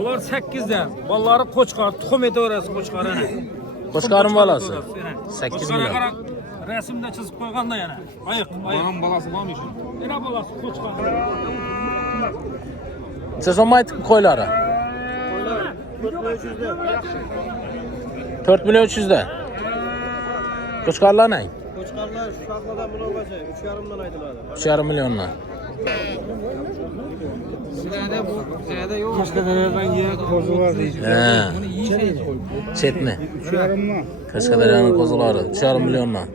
Bular 8'den. Balları qo'chqar, tuxum etaverasiz qo'chqarini. Qo'chqarim balasi. 8 million. Rasmda chizib qo'yganda yana. Ayiq. Bunun balası varmış. Yana balasi qo'chqar. Siz olmaydı qo'ylari. 4 milyon 300'de. Qo'chqarlar ne? Qo'chqarlar shu haqladan buni olgacha 3,5 dan aytiladi. 3,5 milyondan. Ziyade yok. Kaşkadaryo'dan yer kozu var diyeceğim. He. Bunu iyi şey. Chetmi? 3,5'dan. Qashqadaryoning qo'zilari 3,5 milyondan.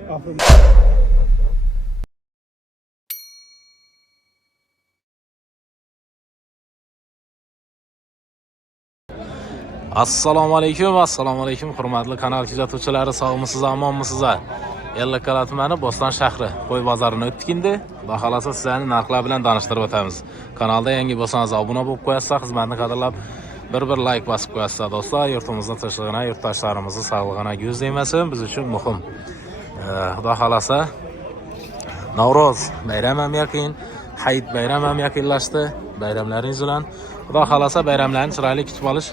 Assalomu alaykum hurmatli kanal kuzatuvchilari, sog'misiz, omonmisizlar? Ellikqal'a tumani Bo'ston shahri qo'y bozorini o'tdik endi. Xudo xolasa sizlarni narxlar bilan tanishtirib o'tamiz. Kanalda yangi bo'lsangiz obuna bo'lib qo'yasiz, xizmatni qadrlab bir like bosib qo'yasiz do'stlar. Yurtimizning tinchligini, yurtdoshlarimizni sog'lig'ini ko'zlaymasin, biz uchun muhim. Xudo xolasa Navro'z bayrami ham yaqin, Hayit bayrami ham yaqinlashdi. Bayramlaringiz bilan Xudo xolasa bayramlarni chiroyli kutib olish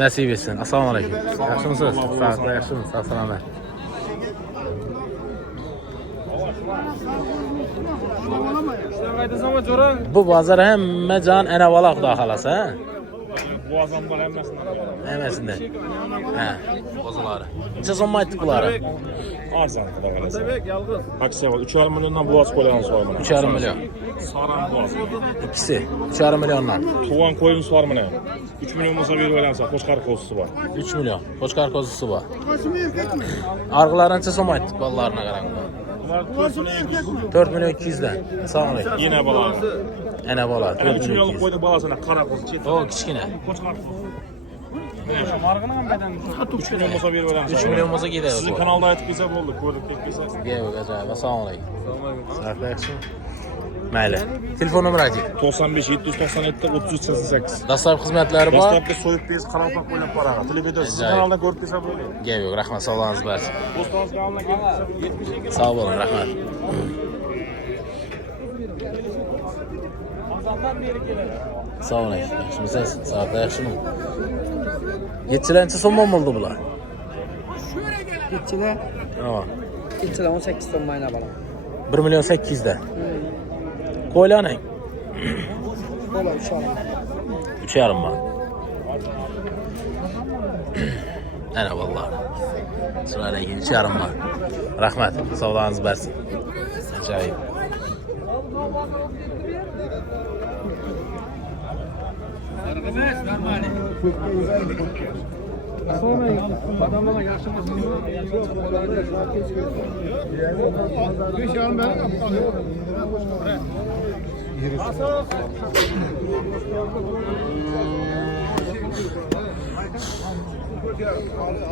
nasib etsin. Assalomu alaykum. Yaxshimisiz? Sağ yaxshimisiz? Assalomu. Bu bozor hamma jon ana bola xudo xolasa. Boğazan bal Emasinde. Ha, qo'zilari. Necha so'mga aytdik bularni? Arzan xudo xolasa. Yalg'iz. Aksiya var. 3,5 milyondan boğaz koyuyoruz var mı? 3,5 milyon. Saran boğaz. İkisi 3,5 milyondan. Tuğan koyumuz var mı ne? 3 milyon olsa bir verense koçkar kozusu var. 3 milyon. Qo'chqar qo'zisi bor. Arg'ilari necha so'mga aytdik bolalarına qarang. 4 milyon 200 dan. Assalomu alaykum. Yine bala. Ana bola 4 3 milyon milyonluk 200. koydu balasına kara kozu. O kichkina. Koçkar kozu. Marg'ini ham beden. 3 milyon olsa bir verense. 3 milyon bo'lsa ketadi. Sizin kanalda aytıp bize oldu. Koyduk tek bize. Yo'q, ajoyib. Assalomu alaykum. Sağlıklı yaxshimi? Mayli. Telefon nomeri ayting. 95 797 33 88. Dastlab xizmatlari bor. Dastlabki soyup biz kanaldan koyulan paraga. Televizyon sizin kanalda görüp bize böyle. Yo'q, rahmat, sog'lig'ingiz bo'lsin. Dostlarınız kanalına gelip Sağ olun, rahmat. Assalomu alaykum. Yaxshimisiz? Sağlıklı yaxshimi? Yetchilanchi so'm bo'ldi bular? Ketchilar, Ha. ketchilar 18 so'm mayna bola. 1 milyon 800 dan. Qo'ylaning. Bola 3,5. 3,5 ming. Ana vallahi. Sizlarga 3,5 ming. Rahmat. Sog'lig'ingiz bo'lsin. Ajoyib.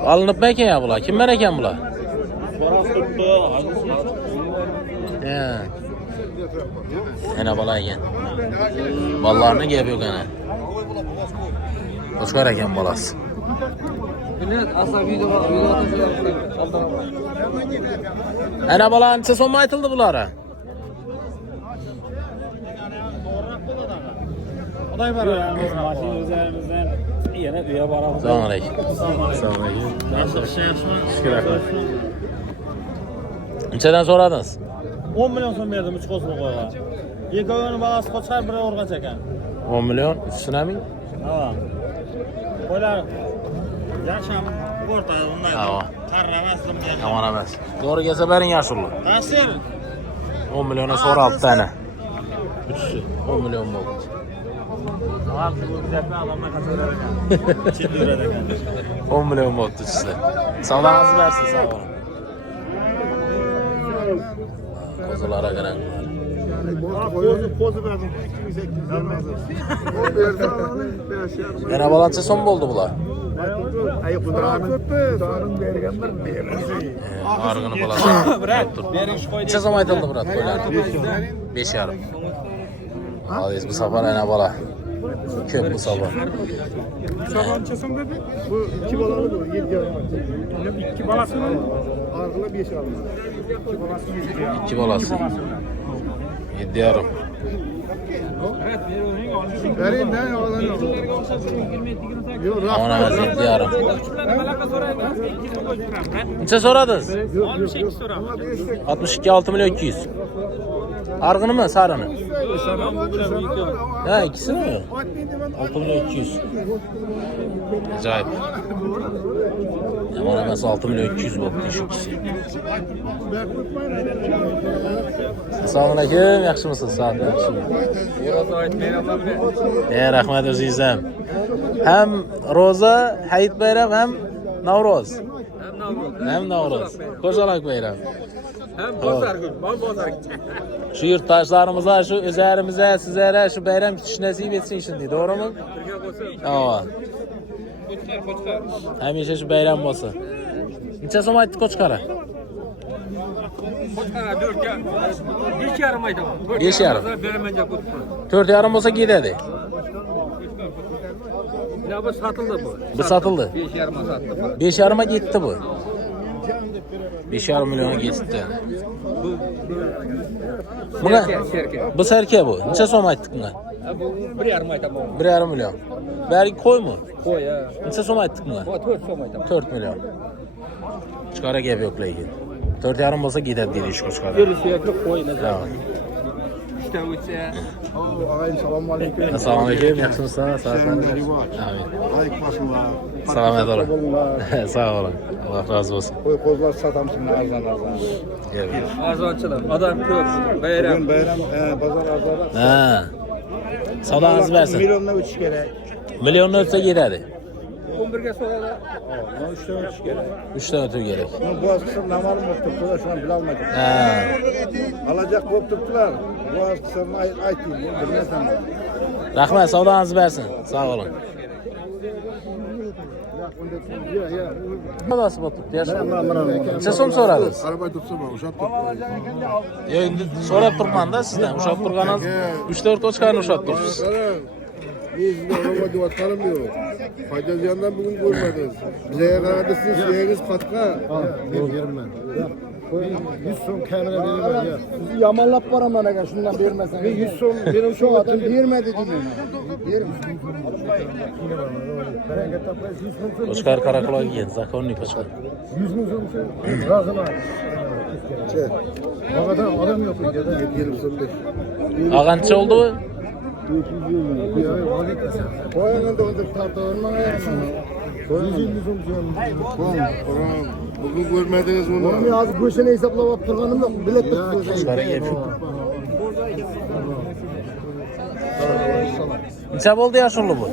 Alınıp ekan ya bular? Kimlar ekan bular? Ya. Ana bola ekan. Bolalarni gap yo'q ana. Qo'chqar ekan bolasi. Buni asla video Ana bola necha so'mga aytildi bularga? Xudoy baravar. Mashina o'zlarimizdan yana uya boramiz. Assalomu alaykum. Assalomu alaykum. Yaxshimi? Shukr, rahmat. Nechadan so'radingiz? 10 milyon so'm berdim 3 qo'sni qo'ygan. Ikkovining bag'asi qo'chqar biri o'rgancha ekan. 10 milyon, üstüne mi? Ha. Qo'ylar yaşam o'rta undan. Ha. Qarramasdim men. Aman emas. Doğru gelse bering yaşullu. Nasir. 10 milyona sonra 6 tane. Üçüsü 10 milyon mu oldu? Altı bu güzelden adamlar kaçırır ekan. Çin lira ekan. 10 milyon mu oldu size? Sağlığınızı versin, sağ olun. Kozulara gelen. Pozu verdim. 2800 vermez. Yine balança son mu oldu bunlar? Ay Kudra'nın vergen bir Argını balança. Neçe zaman aytıldı Murat? 5,5. Alıyız bu sefer ana bala. Köp bu sefer. Sabancısın dedi. Bu 2 balalı bu 7 ay. 2 balasının argıla 5 aldı. 2 balası 7 ay. 2 balası. 7,5. Vereyim ben oğlanı. Yok Ona vaziyet yarım. Neçe soradınız? 62 6 milyon 200. Argını mı sarını? Ha ikisi mi? 6 milyon 200. Acayip. Yaman hemen 6 milyon 200 oldu şu ikisi. Assalomu alaykum, yaxshimisiz? Sağ ol, yaxshimi? Rahmat azizim. Hem Roza, Hayit bayram hem Navro'z. Hem Navro'z. Ko'rsalar bayram. Hem bozar gün, bozar. Şu yurttaşlarımıza, şu üzerimize, sizlere şu bayram kutish nasip etsin şimdi, doğru mu? Evet. Hamisha şu bayram bo'lsin. Necha so'm aytdi Qo'chqari? Qo'chqari 5,5 aytaman. 5,5. Bermanja kutib. 4,5 bo'lsa ketadi. Ya bu satıldı bu. Bu satıldı. 5,5 sattı. 5,5'a gitti bu. 5,5 milyona gitti. Buna Şerke. bu serke bu. Necha so'm aytdik buna? Bu 1,5 aytaman. 1,5 milyon. Bergi koy mu? Qo'y ya. Necha so'm aytdik buna? O 4 so'm aytaman. 4 milyon. Chiqara gap yo'q lekin. 4,5 bo'lsa ketadi deydi ish chiqara. Gerisi yok qo'y ne Ha. İşte o'tsa. Ağayım selamun aleyküm. Assalomu alaykum, yaxshimisiz? Sağolasiz? Amin. Ayık başımlar. Salomat bo'ling. Sağ olun. Allah razı olsun. Koy kozlar satamsın arzan arzan. Gel. Arzonchilar, odam ko'p, bayram. Bugün bayram pazar arzada. Ha. Savdangiz bersin. Milyonla uçuş gerek. Milyonni o'tsa ketadi. 11'ge so'radi. 3'ten uçuş gerek. 3'dan o'tib kerak. Bu az kısım namalım yok tuttular şu an bilalmadım. Ha. Alacak bop tuttular. Bu az kısım aytayım. Bilmezsem. Rahmat, savdangiz bersin. Sağ olun. Nasıl tuttu ya? Necha so'm so'radingiz? Araba tutsa mı? Uşak tuttu. Yo, endi so'rab turibman-da sizdan. Ushab turganingiz 3-4 qo'chqarni ushab turibsiz. Biz de araba duvarlarım yok. Fayda ziyandan bugün görmediniz. Bize yaradı sizin şeyiniz katkı. Yerim ben. 100 son kamera verir ya. Yamanlap var ama ne şundan vermesen. 100 son benim şu adam vermedi dedim. Yerim. Qo'chqar karakolga kelgan, zakonnik qo'chqar. 100 mü son şey? Razı var. O kadar adam yok ya da 725. Ag'ancha oldu bu? Koyana da odur tartağınma ayağına. Bugün görmediniz bunu. Onu az köşene hesaplayıp turganım yok. Bilet tutuyor. Qo'chqarga kelib shu. Necha bo'ldi yashirli bu?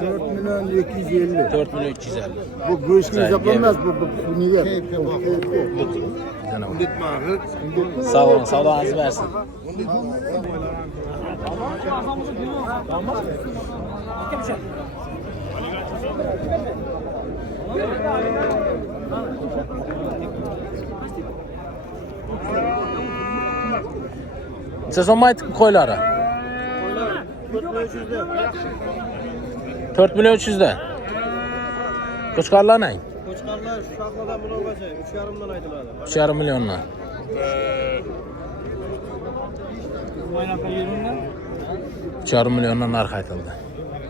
4 milyon 250. 4 milyon 250. Bu göçkü hesaplanmaz bu niye? Sağ olun, savdangiz bersin. Necha so'm aytdik qo'ylari? 4 milyon 300'den. Qo'chqarlar ne? Qo'chqarlar shu aqladan buni olgacha 3,5dan aytiladi. 3,5 milyondan. Maynaqa yerunda. 3,5 milyondan narx aytildi.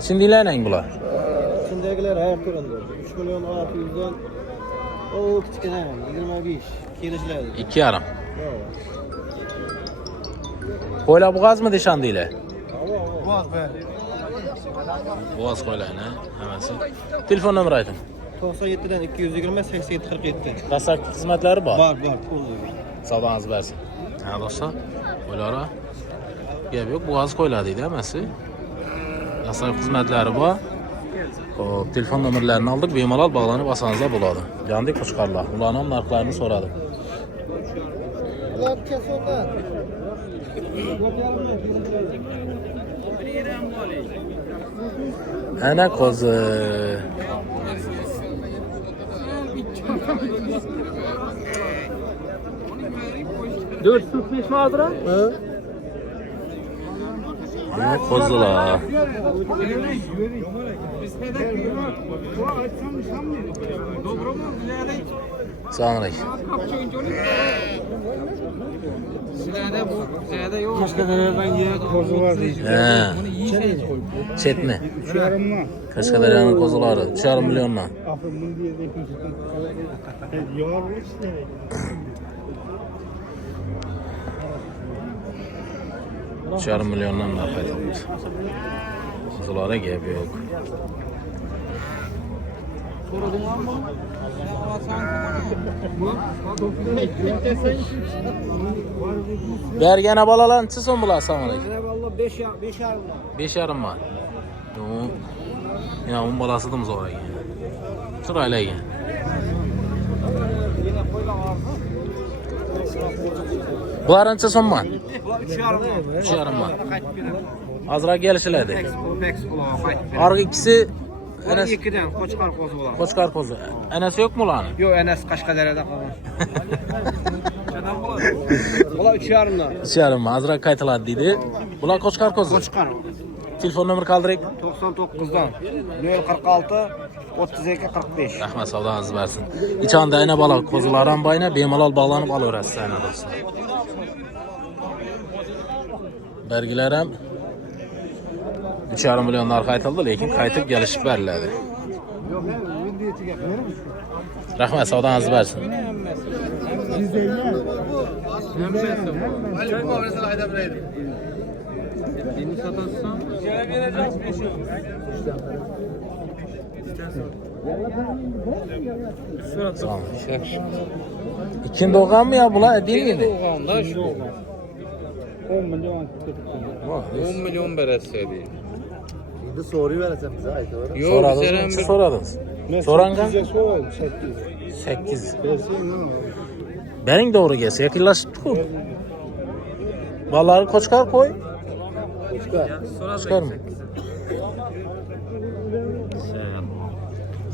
Şimdiler ne bular? İçindekiler her turunda. 3 milyon 600'dan o kichkina 25 kelishiladi. 2,5. Qo'ylar bo'g'az mı deshandinglar? Boğaz be. Bo'g'az qo'ylar ne? Hammasi. Telefon nomeri ayting. 97'den 220 87 47. Dastlabki xizmatlari bor. Var. Savdangiz bersin. Ha do'stlar, qo'ylara gap yo'q, bo'g'az qo'ylar deydi hammasi. Dastlabki xizmatlari bor. Xo'p, telefon nomerlarini oldik, bemalol bog'lanib olsangizlar bo'ladi. Yandik qo'chqarlar. Ularning ham narxlarini so'radim. Ana qo'zi. Kozular. Selamünaleyküm. Kozu var diyeceğim. He. Çetme. Kaşkadaryanın kozuları. 3,5 milyonla. Çarım milyondan da faydalanmış. Kuzulara gebe yok. Bergene balalan çıksın bular sana. Vallahi 5 yarım var. 5,5 var. Yine 10 balasıdımız oraya. Sırayla gel. Buların çıksın var. 3 yarım var. 3,5 var. Azrak gelişilerdi. Arı ikisi Enes 2'den Koçkar kozu var. Koçkar kozu. Enes yok mu lan? Yok Enes Kaşkadere'de kalan. Valla 3 yarımda. 3,5 Azrak kaytıladı dedi. Bular Koçkar kozu. Koçkar. Telefon nömrü kaldırayım. 99'dan 046 32 45. Rahmet savdanızı versin. İçan dayına bala kozulardan bayına bemalol bağlanıp alırız sana dostlar. Bergilerim 3,5 milyonlar kaytıldı, lekin kaytıp gelişip verildi. Rahmet savdanızı versin. Tamam. İkin doğan mı ya bula değil mi? 10 milyon. 10 milyon beressedi. Şimdi soruyu vereceğim bize. Haydi. Soradınız mı? Soradınız. Soranga? 8. Benim doğru gelse yakınlaşıp dur. Balları koçkar koy. Koçkar mı?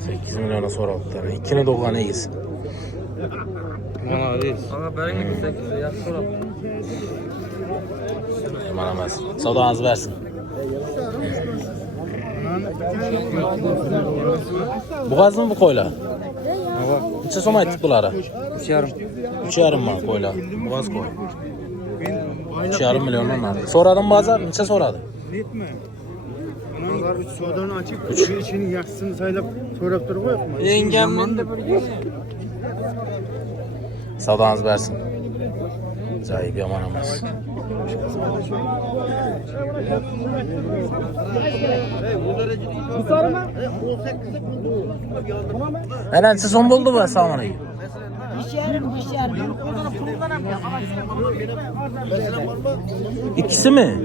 8 milyona sonra bir tane. İkini doğan iyiyiz. Ama benim gibi 8 yaş sonra. Emanemez. Savdanızı versin. Bu gaz mı bu koyla? Neçe soma ettik bunlara? 3,5 var koyla. Bu gaz koy. 3,5 milyondan var. Soradım bazar. Neçe soradı? Bunlar 3 sodanı açıp bir içini yaksın sayılıp sorup duruyor mu? Yengemden de bir Savdanızı versin. Zahip yamanamaz. Hemen siz son buldu mu? Selamun aleyküm. İkisi mi?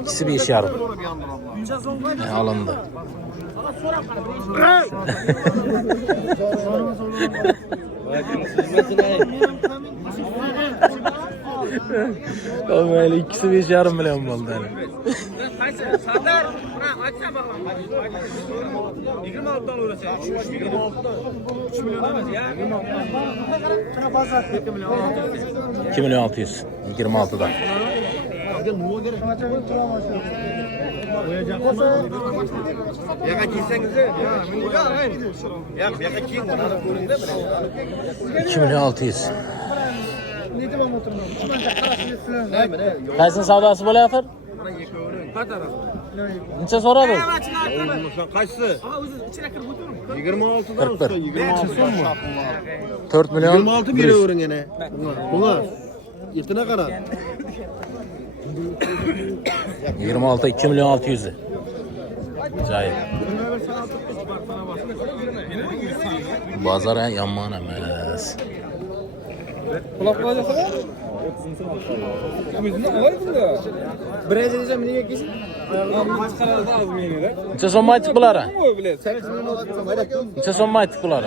İkisi bir iş yarım. Alındı. Oğlum öyle ikisi bir iş yarım milyon oldu yani. Sardar, açsana bakalım. 26'dan uğraşıyor. 3 milyon demez ya. 2 milyon 600. 26'da. Yaka giyseniz de. Ya yaka giyin bana da görün değil mi? 2 milyon 600. Kaysın savdası böyle yatır? Neçe soradı? Kaçsı? 26'dan 41. 26'dan mı? 4 milyon 26 bile öğren gene. Bunlar. Yetine kadar. 26 2 milyon 600. Acayip. Bazara yanman emez. Brezilya niye gitsin? Maskarada az mı yeniler? Neçe son maytık bulara? Bilet. Neçe son maytık bulara?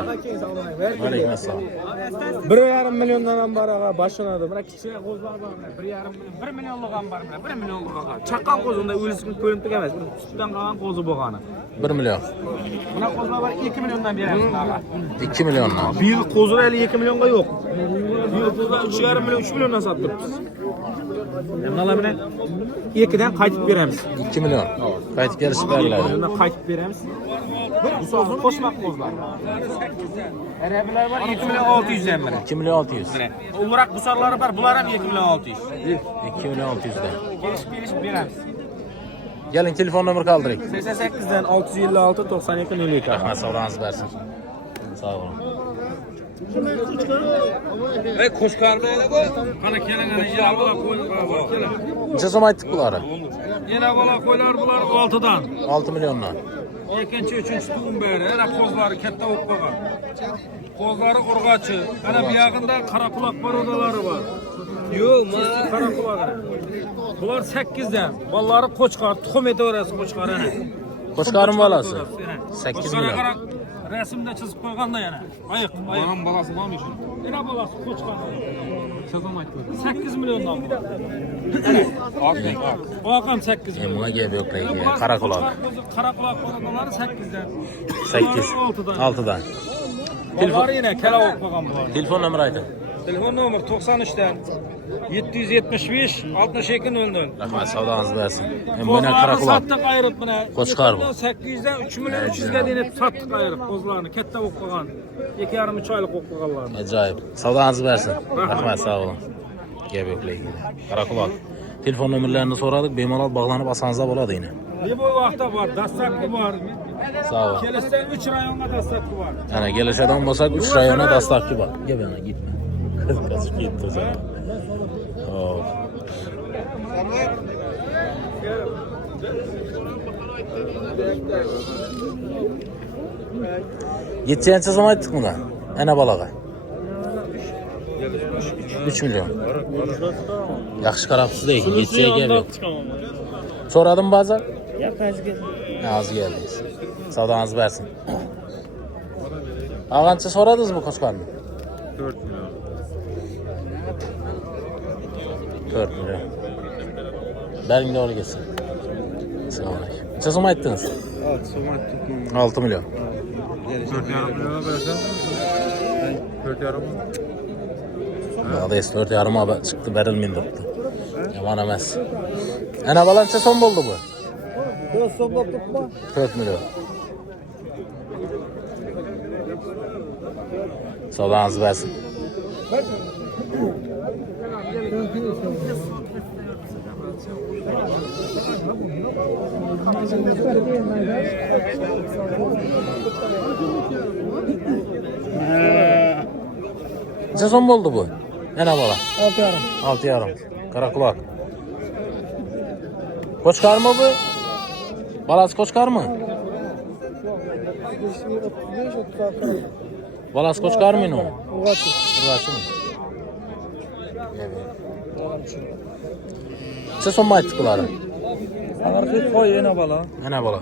Aleyküm esselam. 1,5 milyondan var ağa başlanadı. Bırak kiçik kozlar var. 1,5 milyonluk var. 1 milyonluk ağa. Çakkal kozunda ölüsün koyup emas. Sütten kalan kozu boğanı. 1 milyon. Buna kozlar var 2 milyondan beremiz ağa. 2 milyonla. Bir yıl kozlar 52 milyonga yok. Bir yıl kozlar 3,5 milyon 3 milyondan sattık biz. Mana bilan 2'den qaytib beramiz. 2 milyon. Qaytib kelishib beriladi. Bunda qaytib beramiz. Bu so'zni qo'shmaq qozlar. Arabalar var 2 milyon 600 dan biri. 2 milyon 600. Ulrak busarlari var, bular ham 2 milyon 600. 2 milyon 600 dan. Kelishib beramiz. Gelin telefon nomer qoldiring. 88 dan 656 92 02. Rahmat, savdoningiz bersin. Sağ olun. Ey qo'shqarni qana kelinglar, yana qo'ylar keling. Necha so'm aytdik bularni? Yana qo'ylar bular 6 dan. 6 milyondan. Ikkinchi, uchinchi tugun beri, ana qo'zlari katta o'q qolgan. Qo'zlari urg'achi. Ana bu yoqda qaraquloq borodalari bor. Yo'q, mana qaraquloq. Bular 8 dan. Bolalari qo'chqar, tuxum etaverasiz qo'chqar ana. Qo'chqarim bolasi. 8 milyon. Rasmda chizib qo'yganda yana. Ayiq. Bolam bolasi bormi shu? Yana bolasi qo'chqar. Sazomayt. 8 milliondan. Oqam 8 milyon. Bunga gap yo'q lekin. Qaraquloq. Qaraquloq borodalari 8 dan. 8. 6 dan. Telefon yine kela o'q qolgan bular. Telefon nomeri ayting. Telefon nomer 93 dan 775 62 00. Rahmat, savdoningiz bersin. Buna qaraquloq. Sattık ayırıp buna. Qo'chqar bu. 8 dan 3 milyon 300 ga deyip sattık ayırıp qo'zlarni katta o'q qolgan. 2,5 oylik o'q qolganlar. Ajoyib. Savdoningiz bersin. Rahmat, sağ olun. Gap yo'q lekin. Qaraquloq. Telefon nomerlarini so'radik, bemalol bog'lanib olsangiz bo'ladi yine. Bu vaqtda bor, dastlabki bor. Sağ ol. Kelishsa 3 rayonga dastlabki bor. Ana kelishadigan bo'lsak 3 rayonda dastlabki bor. Gap yana gitma. Qochib ketdi o'zi. Hop. Yetchenchi so'm aytdik buna. Ana balaga. 3 milyon. Yaxshi qarabsiz lekin yetchiga gap yo'q. So'radim ba'zan? Yo'q, Az geldiniz. Savdanız versin. Ağança soradınız mı Qo'chqarni? 4 milyon. 4 milyon. Bering doğru gelsin. Selamünaleyküm. Neçe so'm aytdingiz? 6 so'm aytdim. 6 milyon. 4,5 milyona bersem. 4,5. Adayız 4,5 abi çıktı berilmeyin durdu. Yaman emas. Ana balança so'm bo'ldi bu? 4 so'mlab turibmi? 4 milyon. Savdanız versin. Neçe so'm bo'ldi bu? Ana bola. 6,5. 6,5. Qaraquloq. Qo'chqarmi bu? Balasi Qo'chqarmi? Balasi Qo'chqarmi uni? Urg'achimi? Necha so'm aytdik bularni? Anarxik qo'y yana bola. Ana bola.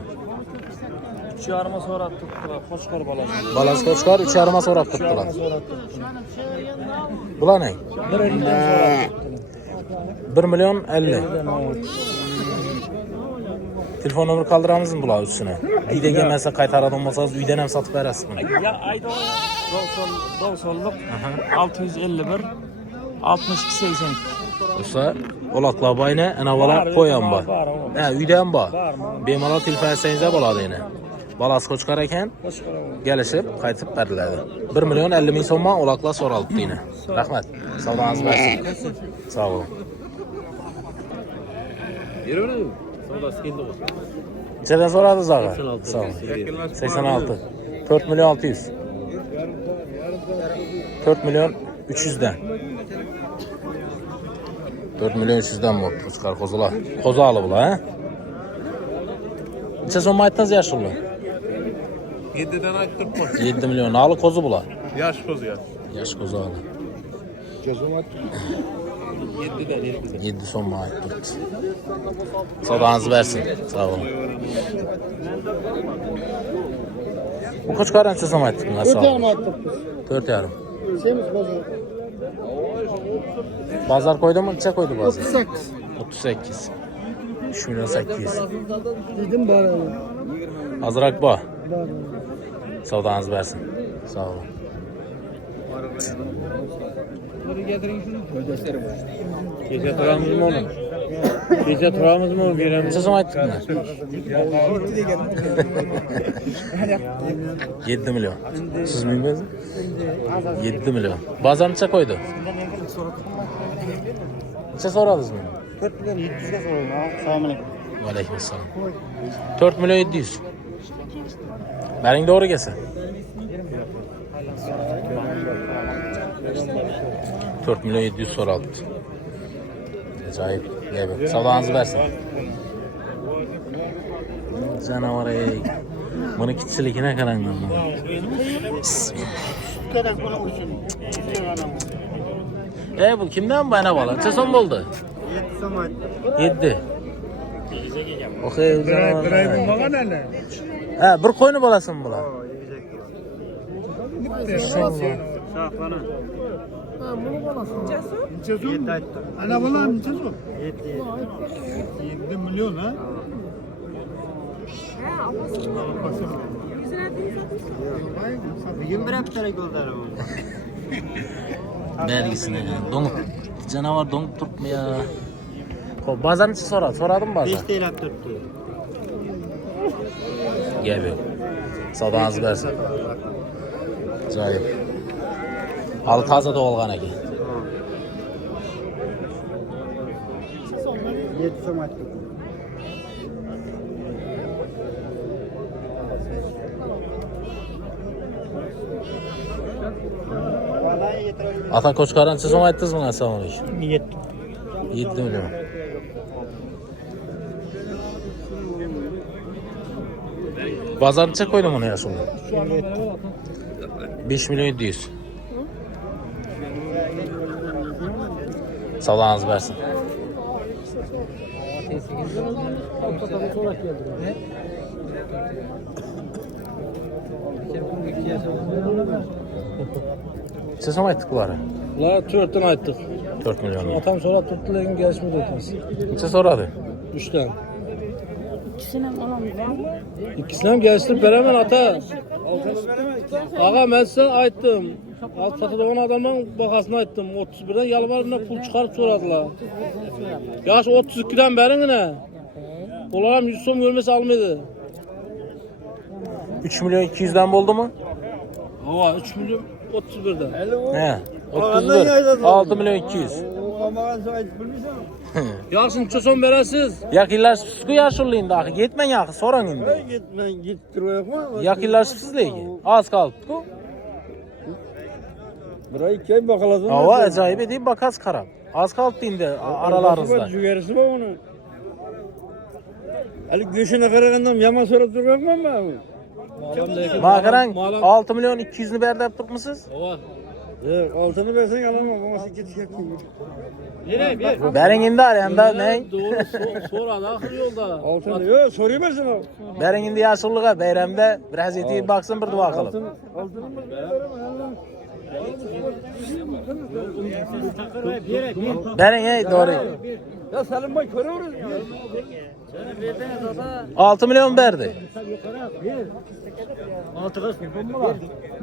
3,5 so'rab turibdilar, Qo'chqar bolasi. Balasi Qo'chqar 3,5 so'rab turibdilar. Bular ne? 1 milyon 50. Telefon nomeri qoldiramizmi bular üstüne? Uyda kelmasa qaytaradigan bo'lsangiz uydan ham sotib berasiz buni. Ya ayda 90'lık 651 62 80. Usta olaqlar bayna ana bola qo'yam bor. Ha, uyda ham bor. Bemalol telefon etsangiz bo'ladi yana. Balasi Qo'chqar ekan. Kelishib qaytib beriladi. 1 milyon 50 ming so'mdan olaqlar so'ralibdi yine. Rahmat. Savdoningiz bersin. Sağ olun. Yürü. Savdası keldi bu. Nechadan so'radingiz og'a? Sağ olun. 86. 4 milyon 600. 4 milyon 300'den. 4 milyon 300'den bu Qo'chqar qo'zilar. Qo'zali bular, ha? Necha so'm aytdingiz yaşlı? 7'den ayttık mı? 7 milyon. Nalı qo'zi bular. Yaş kozu yaş. Yaş qo'zali. 7'den 7 so'm aytdi. Savdoningiz bersin. Sağ olun. Bu Qo'chqar necha so'm aytdik? 4,5 aytdik. 4,5. Semiz bozor. Bazar koydun mu? Necha koydu bazar? 38. 38. 3 milyon 800. Dedim bari. Azrak bu. Savdoningiz bersin. Sağ olun. Gece turamız mı onu? Gece turamız mı onu? Neçe so'm aytdik bunlar? 7 milyon. Siz bilmediniz mi? 7 milyon. Bazar neçe koydu? Neçe soradınız mı? 4 milyon 700'e soralım ha. Selamun aleyküm. Aleykümselam. 4 milyon 700. Benim doğru gelsin. 4 milyon 700 soraldı. Acayip. Gel savdanızı versin. Canavar ey. Bunu kitçilikine karanlığı. Bu kimden bana bala? Neçe so'm bo'ldi? 7 so'm. 7. Okey, canavar. Bulmagan hele. Bir qo'yni bolasimi bular? Saqlana. Ha, bunu bolasın. Neçe so'm? 7 aytdim. Ana bolam neçe so'm? 7 milyon ha? Bugün bir hafta golları oldu. Belgisine donup canavar donup turtmu ya? Hop bazar neçe so'radi? So'radim bazar. 5 değil turttu. Gel be. Savdanızı versin. Acayip. Halı taze doğulgan ekan. 7 so'm aytdim. Ata Koçkaran neçe so'm aytdingiz buna? Assalomu alaykum. 7. 7 milyon. Bazar neçe koydun bunu ya şimdi? 5 milyon 700. Savdanızı versin. Siz mi ayttık bunları? La 4'ten aytdık. 4 milyon. Atam sonra tuttu lekin gelişmedi etmez. Neçe soradı? 3'ten. İkisini alalım. İkisini hem geliştirip veremem ata. Ağa ben size aytdım. Alt satıda 10 adamdan bakasını aytdım. 31'den yalvarımda pul çıkarıp soradılar. Yaş 32'den beri ne? Onlara 100 so'm vermesi almaydı. 3 milyon 200'den oldu mu? Hava 3 milyon 31'den. He. 31. 6 milyon 200. Yaxşı neçe so'm berasiz? Yakınlar sizgu yaşırlayın da. Gitmen yakı soran indi. Gitmen gittirip mi? Yakınlar sizleygi. Az kaldı. Burayı kim bakaladın? Hava acayip edeyim bakas karab. Az kaldı indi aralarınızda. Cügerisi var onun. Ali göğsüne karagandam yaman sorup durmam mı abi? Mağaran 6 milyon 200'ünü berdi yaptık mısınız? Hava. Altını versen alamam ama siketi çekmiyor. Berin indi arayanda ne? Doğru sonra ahir yolda. Altını yok soruyor musun o? Berin indi yaşlılığa bayramda biraz yetiyip baksın bir dua kılıp. Altını mı veririm Berin ey doğru. ya Salim Bey görüyoruz ya. 6 milyon verdi.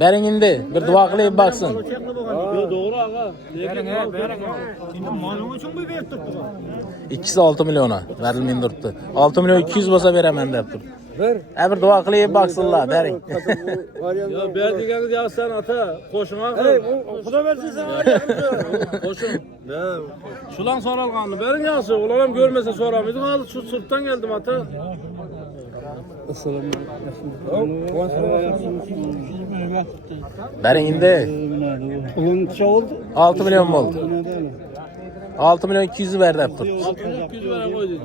Berin indi bir dua kılıp baksın. Doğru ağa. Şimdi malum için mi verdik bu? İkisi 6 milyona verilmeyin durdu. 6 milyon 200 basa veremem de durdu. Ver. Bir dua kılıp baksınlar Berin. Ya berdiğiniz ya sen ata koşuna kal. Hey, o kuda versin sana. Koşun. Şulan soralganını berin yansı. Ulanam görmese soramıyorduk. Hadi şu sırttan geldim ata. Berin indi. Ulun çağ oldu. 6 milyon mu oldu? 6 milyon 200'ü verdi hep durdu. 200 lira koy dedim.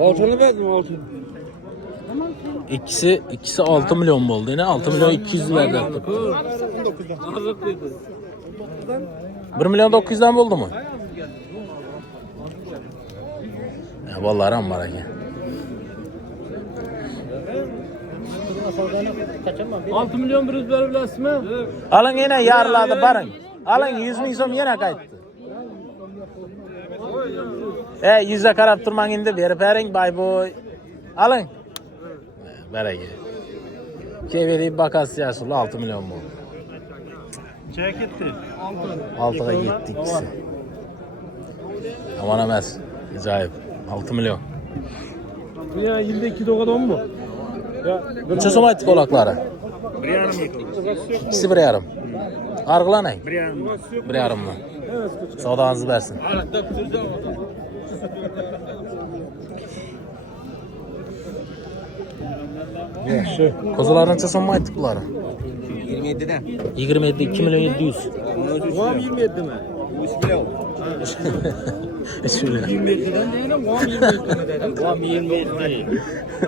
Altını verdim altını. İkisi 6 milyon mu oldu yine? 6 milyon 200 verdi hep durdu. Azık dedi. 1 milyon 900'den oldu mu? Ya vallahi aram var ki. 6 milyon bir üzeri bilesin mi? Alın yine yarladı barın. Alın 100 bin som yine kayıttı. 100'e karab turman indi verip verin bay boy. Alın. Bereki. Keveli bakas yaşlı 6 milyon mu? Ceketli. 6'ga 7 ikisi. Aman emas. Acayip. 6 milyon. Ya yılda 2 doğada mu? Ya Neçe so'm aytdik olaqlari? 1,5 İkisi 1,5. Argılanay. 1,5. 1,5 mı? Savdanızı versin. Yaxşı. Kozalar neçe so'm aytdik buları? 27'den. 27 2 milyon 700. Vam 27 mi? 3 milyon. 3 milyon. 27'den değilim, vam 27'den dedim. Vam 27.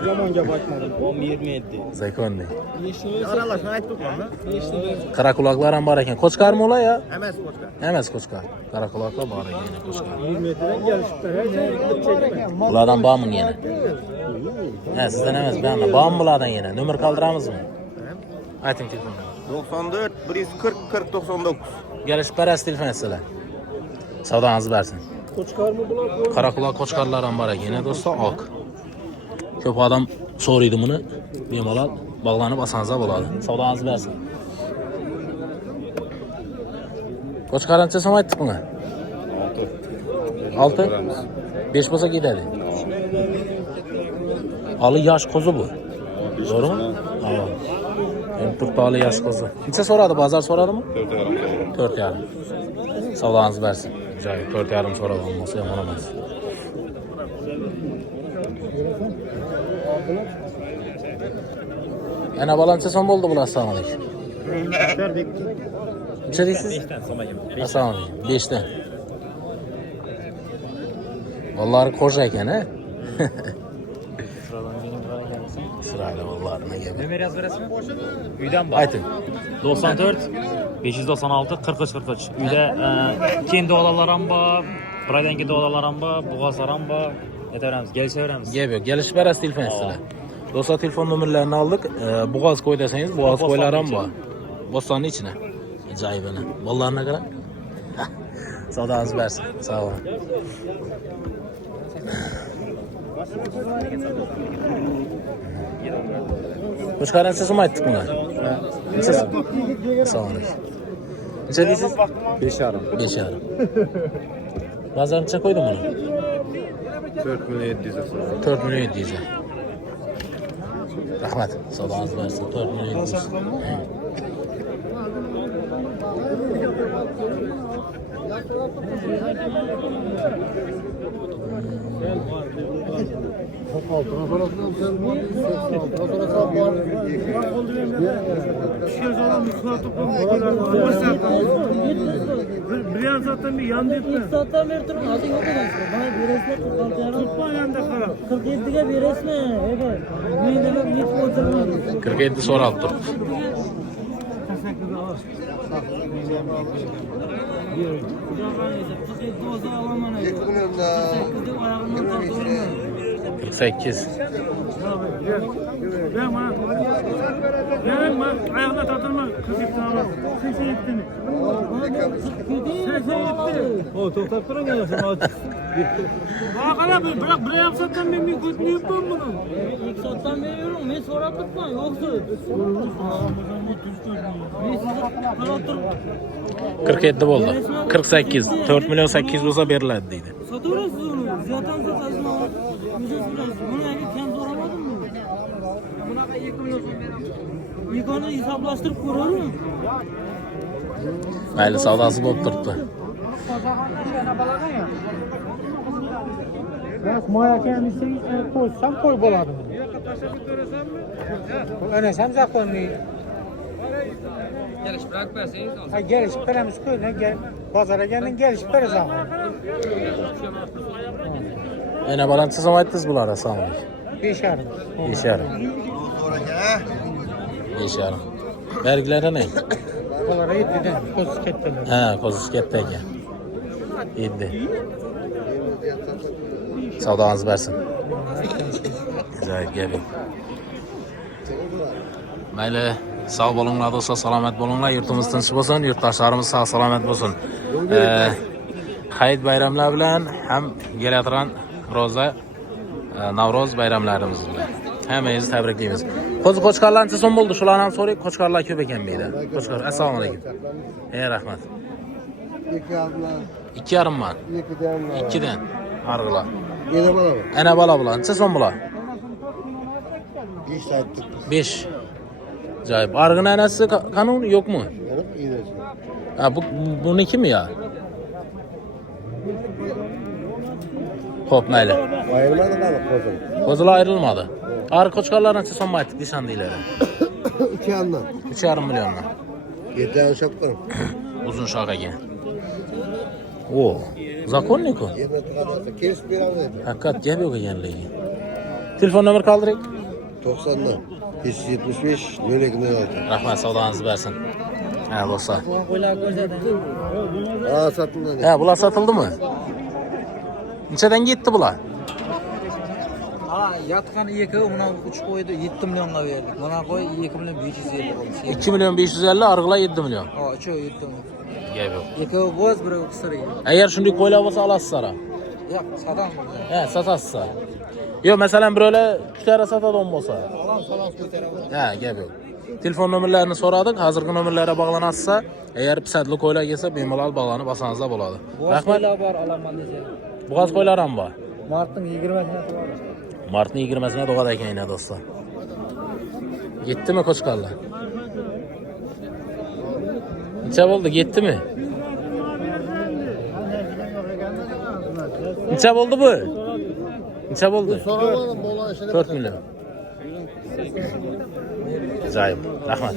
Yamanca bakmadım. Vam 27. Zakonni. Aralar şuna ayttık mı? Qara quloqlar ham bor ekan. Qo'chqarmi ular ya? Emes koçka. Emas qo'chqar. Qara quloqlar bor ekan yana qo'chqar. 27'den gelişipler. Her şey çekme. Bulardan bormi yana? Ha, sizdan emas, banda. Bormi bulardan yana? Nomer qoldiramizmi? Ayting telefonni. 94 140 40 99. Gelishib qarasiz telefon etsalar. Savdangizni bersin. Koçkar mı bular? Qara quloq qo'chqarlar ham bor ekan, yana do'stlar, oq. Ko'p odam so'raydi buni. Bemalol bog'lanib olsangiz bo'ladi. Savdangizni bersin. Qo'chqar qancha so'm aytdik bunga? 6. 5 bo'lsa ketadi. Ali yosh qo'zi bu. To'g'rimi? Ha. Endi turtali yosh qo'zi. Necha so'radi? Bozor so'radimi? 4,5. 4,5. Savdangizni bersin. Joy 4,5 so'ragan bo'lsa yomon emas. Ana balancha so'm bo'ldi bular, assalomu alaykum. Necha deysiz? 5 dan so'mayim. Assalomu alaykum. 5 dan. Vallahi qo'sha ekan, ha? Sırayla vallahi ne geldi. Ömer yaz verasmi? Uydan bak. Aytın. 94 596 43 43. Uyda kendi oğlanlar ham bor, Buraydanki oğlanlar ham bor, Buğazlar ham bor. Aytaveramiz, kelishaveramiz. Gap yo'q. Gelishib berasiz telefon sizlar. Do'stlar, telefon nomerlarini oldik. Buğaz qo'y desangiz, Buğaz qo'ylar ham bor. Bo'stonning ichine. Ajoyibini. Bolalarga qara. Savdangizni bersin. Sog' bo'ling. Qo'chqar necha so'm aytdik bunga? Necha so'm? Assalomu alaykum. Necha deysiz? 5,5. 5,5. Bozor necha qo'ydim buni? 4 milyon 700. 4 milyon 700. Rahmat. Savdangizni bersin. 4 milyon 700. Altına parasını sen var. Altına parasını var. Bir zaten bir yandı etme. Zaten bir tur hadi yok edersin. Bana bir resme tut. Tutma yanında kara. 47'ge bir resme. Evet. Ne demek net oturma. 47 so'rab turibdi. Yakınında. 48. Yarın bak ayağına tatırma. 47 tane. 87 mi? 87. O toktap duran gelsin. Bak hala bırak buraya yapsattan ben bir götünü yapmam bunu. İlk sattan veriyorum. Ben soradık mı? Yoksa. Ben size para oturup 47 bo'ldi. 48. 4 milyon 800 bo'lsa beriladi deydi. satıyorsunuz onu. Zaten satarsın ama. Bunu yani kendi soramadın mı? Buna yıkılıyorsun. Yıkanı hesaplaştırıp kurarım. Mayli, savdosi bo'lib turibdi. Moya kendisi koysam koy boladı. Önesem zakonlu. Geliş bırak versin. Ha geliş peremiz köyüne gel. Pazara gelin geliş peri zaman. Ana balancha so'm aytdingiz bular, assalomu alaykum. 5,5. 5,5. 5,5. Belgilari ne? Onlara 7'den koz kettiler. Ha, qo'zish katta ekan. 7. Savdangizni bersin. Ajoyib gap. Mayli, sog' bo'linglar do'stlar, salomat bo'linglar. Yurtimiz tinch bo'lsin, yurtdoshlarimiz sog' salomat bo'lsin. Hayit bayramlar bilan ham kelayotgan Ro'za, Navro'z bayramlarimiz bilan hammangizni tabriklaymiz. Qo'chqorlar necha so'm bo'ldi? Shularni ham so'raylik. Qo'chqorlar ko'p ekan bu yerda. Qo'chqor. Assalomu alaykum. Rahmat. 2,5 man. 2dan. Arg'ila. Ana bola bular. Necha so'm bular? 5 aytdik. 5. Joyib. Arg'ina anasi qanun yo'qmi? Ha, bunikimi ya? Xo'p, mayli. Ayırmadı mı kozum? Qo'zilar ayrilmadi. Arı qo'chqorlar necha so'm aytdik desandinglar. 2 yandan. 3,5 milliondan. 7 yan şapkın. Uzun shox ekan. O, zakonniku. Kes bir an dedi. Haqiqat gap yo'q ekan lekin. Telefon nomer qoldiring. 90'dan. 175 02 06. Rahmat, savdoningiz bersin. Ha, bo'lsa. Qo'ylar ko'rsating. Aa satın Ha, bular sotildimi? Nechadan ketdi bular? Ha, yatgan 2, buna 3 qo'ydi 7 millionga berdik. Mana qo'y 2 million 550 bo'ldi. 2 million 550, arg'ila 7 million. Ha, 3 7 million. Gap yo'q. 2 bo'z, biri qisiri. Agar shunday qo'ylar bo'lsa olasizlar. Yo'q, satan. Ha, sotasizlar. Yo'q, masalan, birovlar ikkitara sotadigan bo'lsa. Ha, gap yo'q. Telefon nomerlarini so'radik. Hozirgi nomerlarga bog'lanasizsa, agar pisadli qo'ylar kelsa, bemalol bog'lanib olsangizlar bo'ladi. Rahmat. Qo'ylar bor, olaman desa. Bo'g'oz qo'ylar ham bor. Martning 20-sida bor. Martning 20-sida tug'adi ekan do'stlar. Yetdimi qo'chqorlar? Necha bo'ldi? Yetdimi? Necha bo'ldi bu? Necha bo'ldi? Soramadım bola işini. 4 million. Zayib. Rahmat.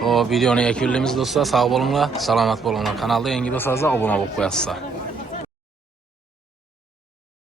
Xo'p, videoni yakunlaymiz do'stlar. Sog' bo'linglar, salomat bo'linglar. Kanalda yangi do'stlaringiz obuna bo'lib qo'yasizlar.